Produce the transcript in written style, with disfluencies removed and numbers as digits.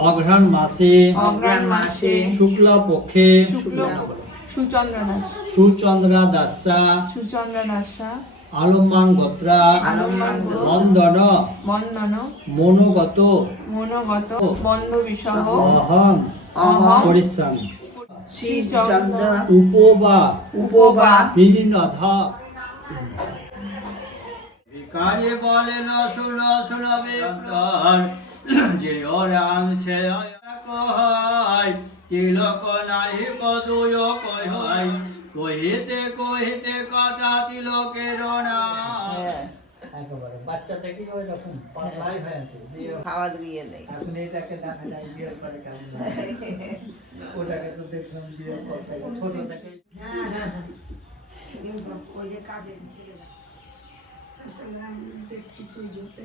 অঘ্রাণ মাসে শুক্লা পক্ষে সুচন্দ্রা দাসা আলম্বাং গোত্রা বন্দন মনোগত অহং পরিশ্রামি উপবা বিলীনধ ভিখারি বলেন শুনবে অন্তর যে রাম সে কয় তিলক নাহি কদুয় কয় কহিতে কহিতে কথা তিলকের না একেবারে বাচ্চা থেকে ওই রকম পাতলাই হয়ে আছে খাওয়া দিয়ে নেই এখন এটাকে দেখা যায় বিয়ের পরে কেমন ওটাকে তো দেখলাম বিয়ের পর ছোট থেকে ওই যে কাজে দেখছি পুজোতে